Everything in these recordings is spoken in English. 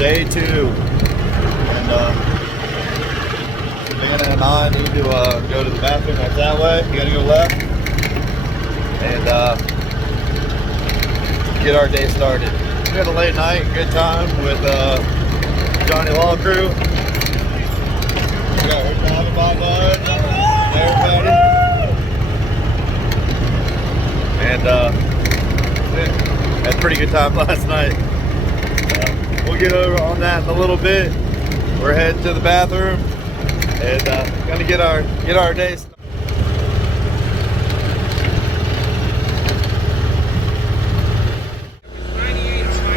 day 2, and Savannah and I need to go to the bathroom. That's that way. You gotta go left, and get our day started. We had a late night, good time with Johnny Law Crew. We got Rick Bob, Bud, everybody, and had a pretty good time last night. We'll get over on that in a little bit. We're heading to the bathroom and gonna get our day started.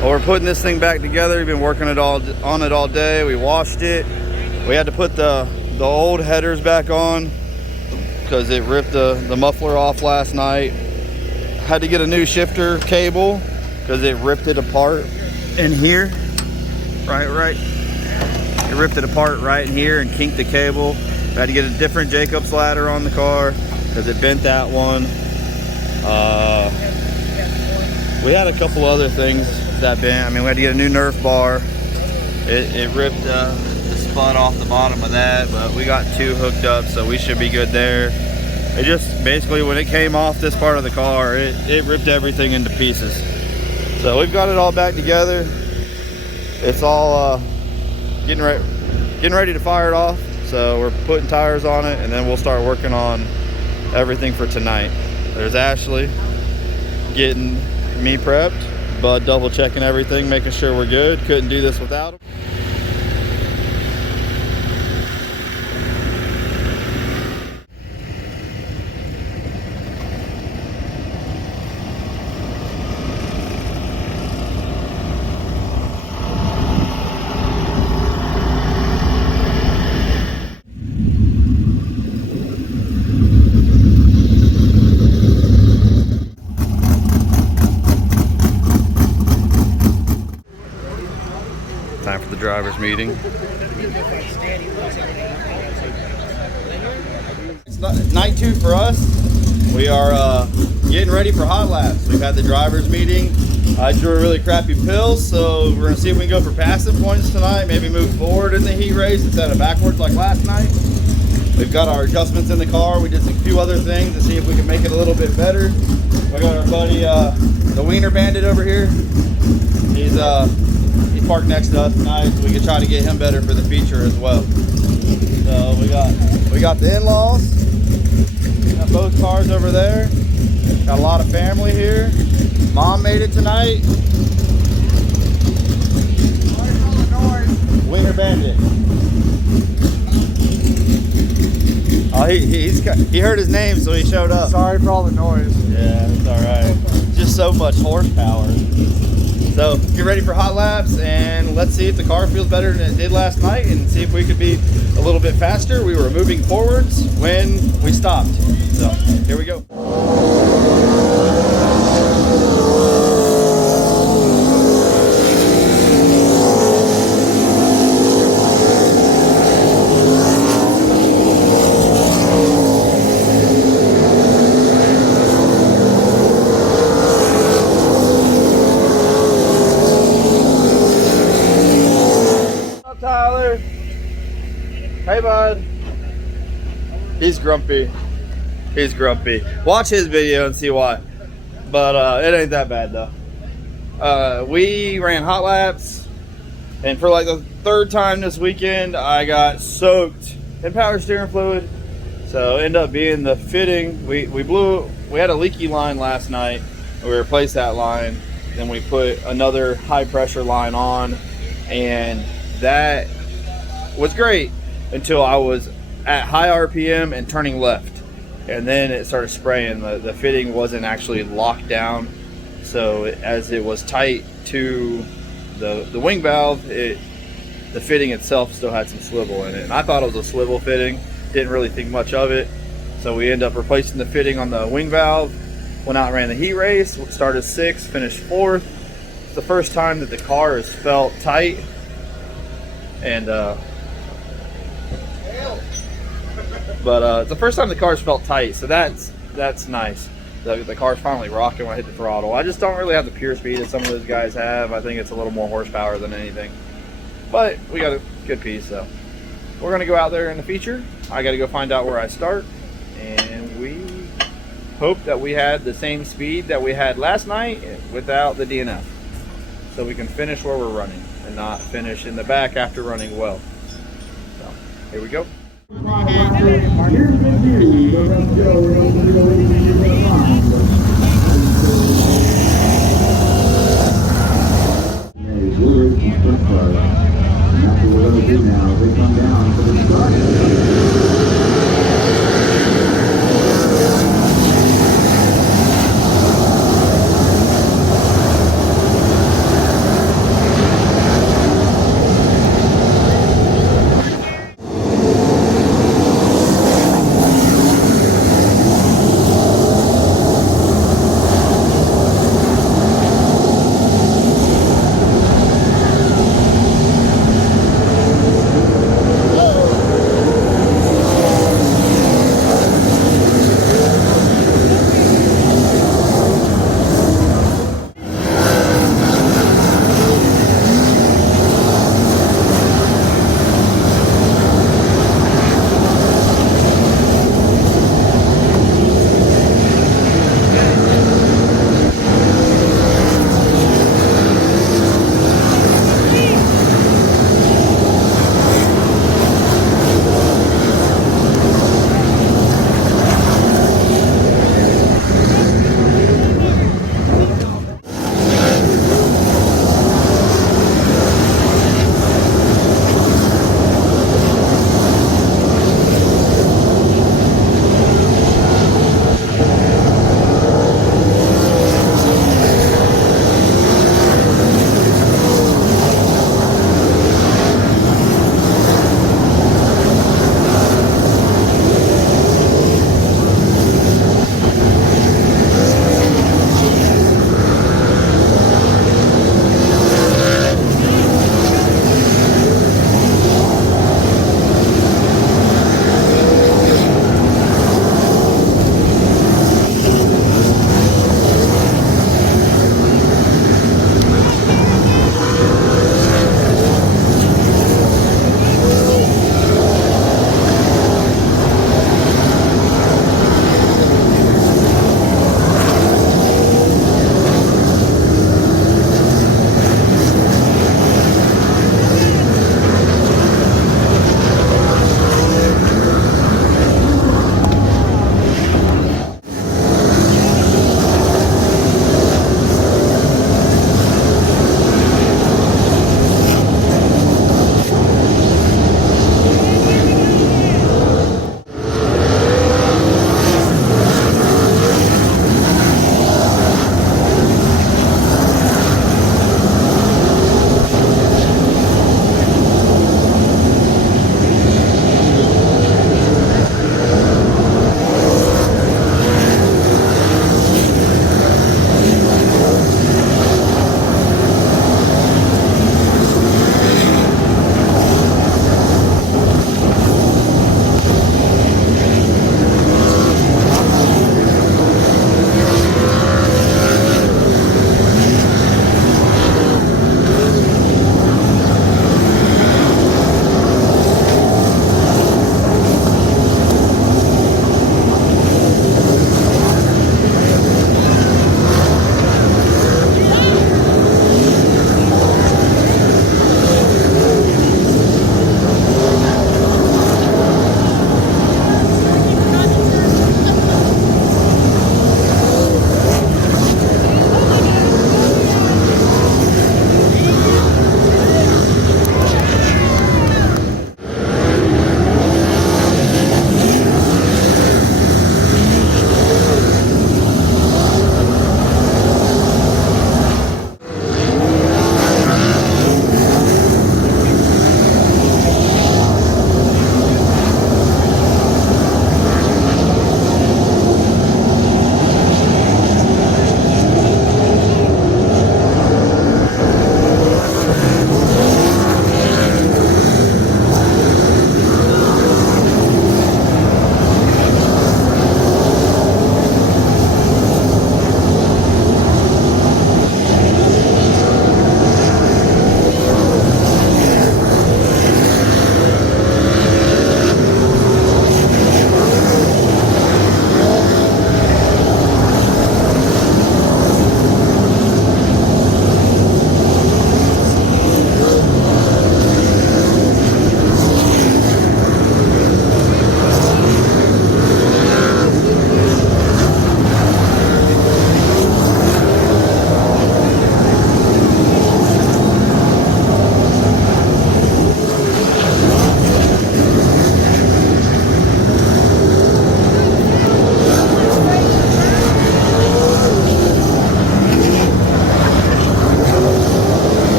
Well, we're putting this thing back together. We've been working on it all day. We washed it. We had to put the old headers back on because it ripped the muffler off last night. Had to get a new shifter cable because it ripped it apart in here. Right. It ripped it apart right in here and kinked the cable. We had to get a different Jacobs ladder on the car because it bent that one. We had a couple other things that bent. I mean, we had to get a new Nerf bar. It ripped the spud off the bottom of that, but we got 2 hooked up, so we should be good there. It just basically, when it came off this part of the car, it ripped everything into pieces. So we've got it all back together. It's all getting ready to fire it off. So we're putting tires on it, and then we'll start working on everything for tonight. There's Ashley getting me prepped, Bud double checking everything, making sure we're good. Couldn't do this without him. Time for the drivers meeting. It's night 2 for us. We are getting ready for hot laps. We've had the drivers meeting. I drew a really crappy pill, so we're gonna see if we can go for passive points tonight. Maybe move forward in the heat race instead of backwards like last night. We've got our adjustments in the car. We did a few other things to see if we can make it a little bit better. We got our buddy, the Wiener Bandit over here. He's parked next to us tonight, so we can try to get him better for the feature as well. So we got the in-laws. Got both cars over there. Got a lot of family here. Mom made it tonight. Wiener Bandit. Oh, he heard his name, so he showed up. Sorry for all the noise. Yeah, it's all right. Just so much horsepower. So get ready for hot laps, and let's see if the car feels better than it did last night, and see if we could be a little bit faster. We were moving forwards when we stopped. So here we go. Hey, bud. He's grumpy. He's grumpy. Watch his video and see why. But it ain't that bad though. We ran hot laps, and for like the 3rd time this weekend, I got soaked in power steering fluid. So it ended up being the fitting. We had a leaky line last night. We replaced that line. Then we put another high pressure line on, and that was great until I was at high RPM and turning left, and then it started spraying. The fitting wasn't actually locked down, so as it was tight to the wing valve, the fitting itself still had some swivel in it, and I thought it was a swivel fitting, didn't really think much of it. So we ended up replacing the fitting on the wing valve. Went out and ran the heat race, started 6th, finished 4th. It's the first time that the car has felt tight, and it's the first time the car's felt tight, so that's nice. The car's finally rocking when I hit the throttle. I just don't really have the pure speed that some of those guys have. I think it's a little more horsepower than anything. but we got a good piece. So we're gonna go out there in the feature. I got to go find out where I start, and we hope that we had the same speed that we had last night without the DNF, so we can finish where we're running and not finish in the back after running well. So here we go. That's what we're going to do now. They come down for the start.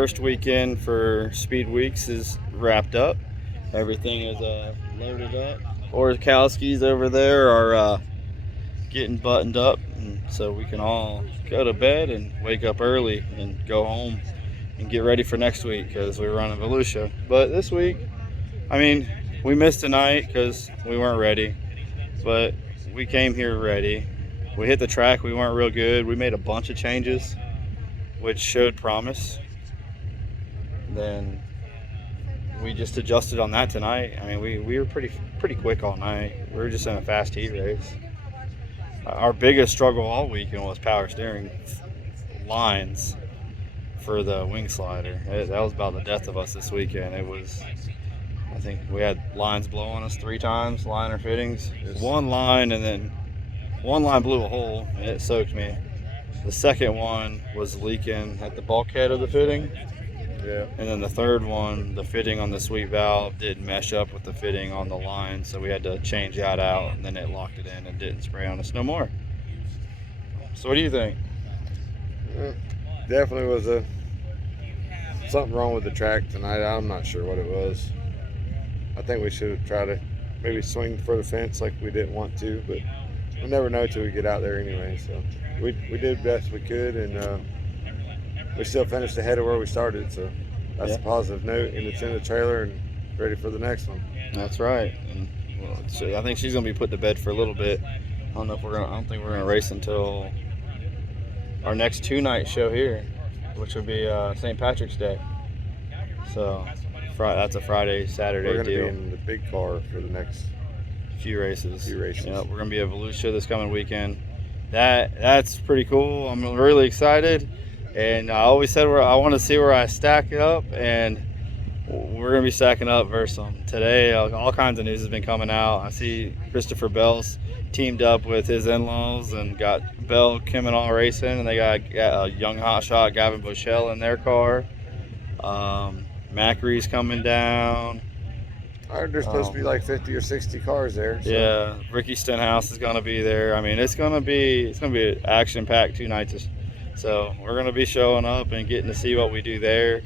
first weekend for Speed Weeks is wrapped up. Everything is loaded up. Orkowski's over there are getting buttoned up, and so we can all go to bed and wake up early and go home and get ready for next week because we're running Volusia. But this week, I mean, we missed tonight because we weren't ready, but we came here ready. We hit the track, we weren't real good. We made a bunch of changes, which showed promise. Then we just adjusted on that tonight. I mean, we were pretty quick all night. We were just in a fast heat race. Our biggest struggle all weekend was power steering lines for the wing slider. That was about the death of us this weekend. It was, I think we had lines blow on us 3 times, liner fittings. One line blew a hole and it soaked me. The second one was leaking at the bulkhead of the fitting. Yeah. And then the third one, the fitting on the sweep valve didn't mesh up with the fitting on the line, so we had to change that out, and then it locked it in and didn't spray on us no more. So what do you think? Definitely was something wrong with the track tonight. I'm not sure what it was. I think we should have tried to maybe swing for the fence like we didn't want to, but we'll never know till we get out there anyway. So we did the best we could, and we still finished ahead of where we started. So that's a positive note, and it's in the trailer and ready for the next one. That's right. And so I think she's gonna be put to bed for a little bit. I don't think we're gonna race until our next 2-night show here, which will be St. Patrick's Day. So that's a Friday, Saturday We're going to deal. be in the big car for the next few races. Yeah, we're gonna be at Volusia this coming weekend. That's pretty cool. I'm really excited, and I always said I want to see where I stack up, and we're gonna be stacking up versus them today. All kinds of news has been coming out. I see Christopher Bell's teamed up with his in-laws and got Bell, Kim, and all racing, and they got a young hotshot Gavin Bushell in their car. Macri's coming down. I heard there's supposed to be like 50 or 60 cars there. So. Yeah, Ricky Stenhouse is gonna be there. I mean, it's gonna be an action-packed 2 nights. So we're gonna be showing up and getting to see what we do there.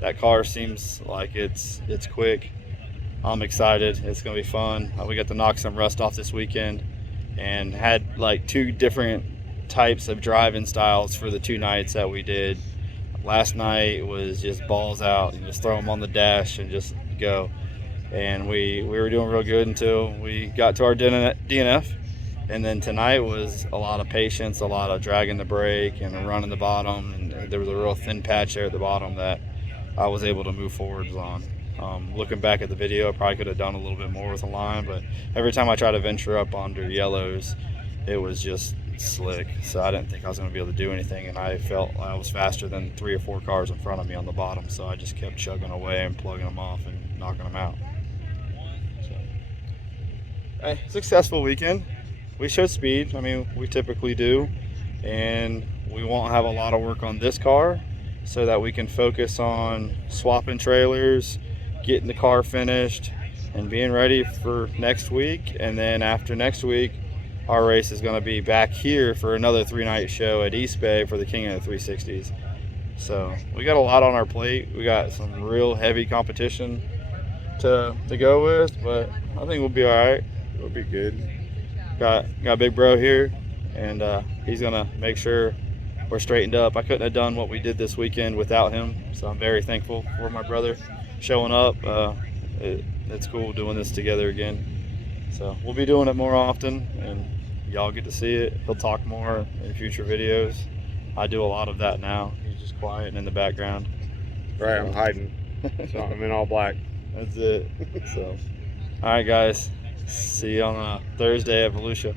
That car seems like it's quick. I'm excited. It's gonna be fun. We got to knock some rust off this weekend, and had like 2 different types of driving styles for the 2 nights that we did. Last night was just balls out and just throw them on the dash and just go. And we were doing real good until we got to our DNF. And then tonight was a lot of patience, a lot of dragging the brake and running the bottom. And there was a real thin patch there at the bottom that I was able to move forwards on. Looking back at the video, I probably could have done a little bit more with the line, but every time I tried to venture up under yellows, it was just slick. So I didn't think I was going to be able to do anything, and I felt I was faster than 3 or 4 cars in front of me on the bottom. So I just kept chugging away and plugging them off and knocking them out. So, hey, successful weekend. We showed speed. I mean, we typically do, and we won't have a lot of work on this car so that we can focus on swapping trailers, getting the car finished, and being ready for next week. And then after next week, our race is going to be back here for another 3-night show at East Bay for the King of the 360s. So we got a lot on our plate. We got some real heavy competition to go with, but I think we'll be all right. We'll be good. Got Big Bro here, and he's going to make sure we're straightened up. I couldn't have done what we did this weekend without him, so I'm very thankful for my brother showing up. It's cool doing this together again. So we'll be doing it more often, and y'all get to see it. He'll talk more in future videos. I do a lot of that now. He's just quiet and in the background. Right, I'm hiding. So I'm in all black. That's it. So, all right, guys. See you on Thursday at Volusia.